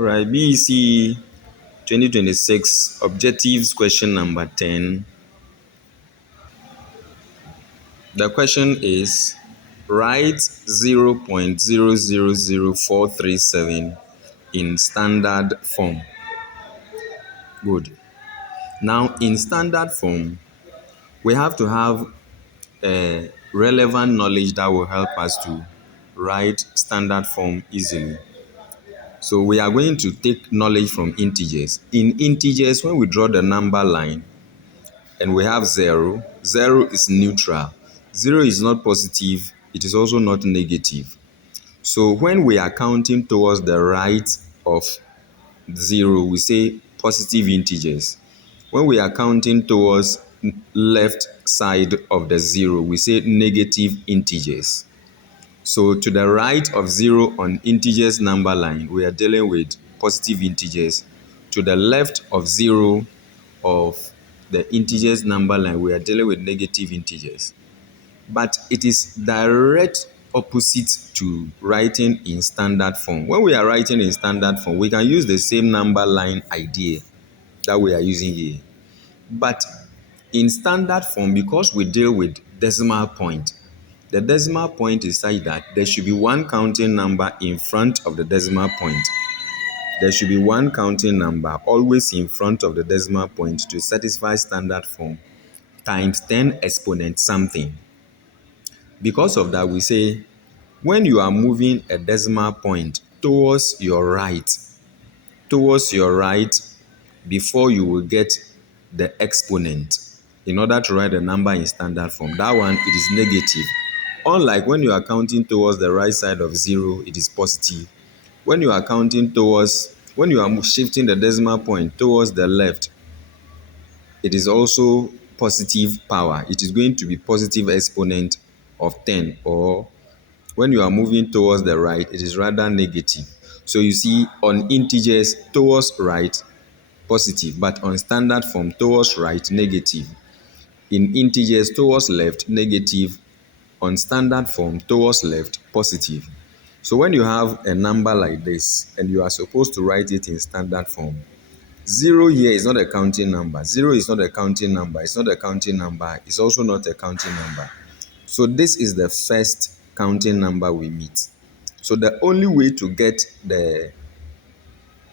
All right, BEC 2026 objectives question number 10. The question is write 0.000437 in standard form. Good. Now, in standard form, we have to have relevant knowledge that will help us to write standard form easily. So we are going to take knowledge from integers. In integers, when we draw the number line and we have 0, 0 is neutral. 0 is not positive, it is also not negative. So when we are counting towards the right of 0, we say positive integers. When we are counting towards left side of the 0, we say negative integers. So to the right of 0 on integers number line, we are dealing with positive integers. To the left of 0 of the integers number line, we are dealing with negative integers. But it is direct opposite to writing in standard form. When we are writing in standard form, we can use the same number line idea that we are using here. But in standard form, because we deal with decimal point, the decimal point is such that there should be one counting number in front of the decimal point. There should be one counting number always in front of the decimal point to satisfy standard form times 10 exponent something. Because of that, we say when you are moving a decimal point towards your right before you will get the exponent in order to write the number in standard form. That one, it is negative. Unlike when you are counting towards the right side of 0, it is positive. When you are shifting the decimal point towards the left, it is also positive power. It is going to be positive exponent of 10, or when you are moving towards the right, it is rather negative. So you see, on integers, towards right, positive, but on standard form, towards right, negative. In integers, towards left, negative. On standard form, towards left, positive. So when you have a number like this and you are supposed to write it in standard form, 0 here is not a counting number. 0 is not a counting number. It's not a counting number. It's also not a counting number. So this is the first counting number we meet. So the only way to get the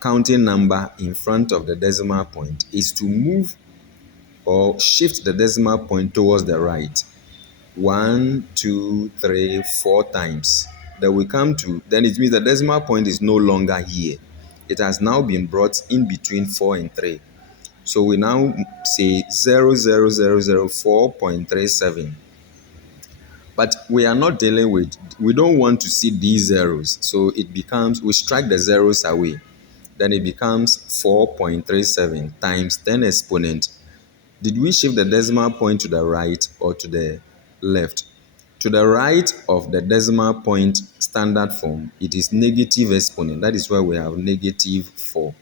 counting number in front of the decimal point is to move or shift the decimal point towards the right 1, 2, 3, 4 times. Then it means the decimal point is no longer here. It has now been brought in between 4 and 3. So we now say 0.37. But we are not we don't want to see these zeros. So we strike the zeros away. Then it becomes 4.37 times 10 exponent. Did we shift the decimal point to the right or to the left? To the right of the decimal point standard form, it is negative exponent. That is why we have negative 4,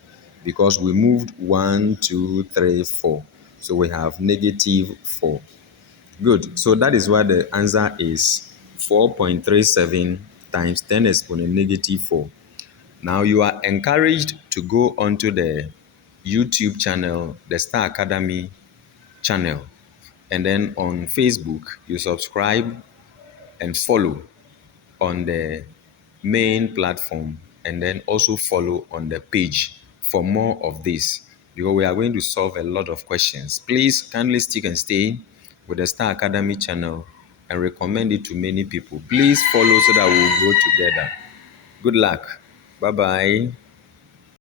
because we moved 1, 2, 3, 4. So we have negative 4. Good. So that is why the answer is 4.37 times 10 exponent negative 4. Now you are encouraged to go onto the YouTube channel, the Star Academy channel. And then on Facebook, you subscribe and follow on the main platform, and then also follow on the page for more of this, because we are going to solve a lot of questions. Please kindly stick and stay with the Star Academy channel and recommend it to many people. Please follow so that we will grow together. Good luck. Bye bye.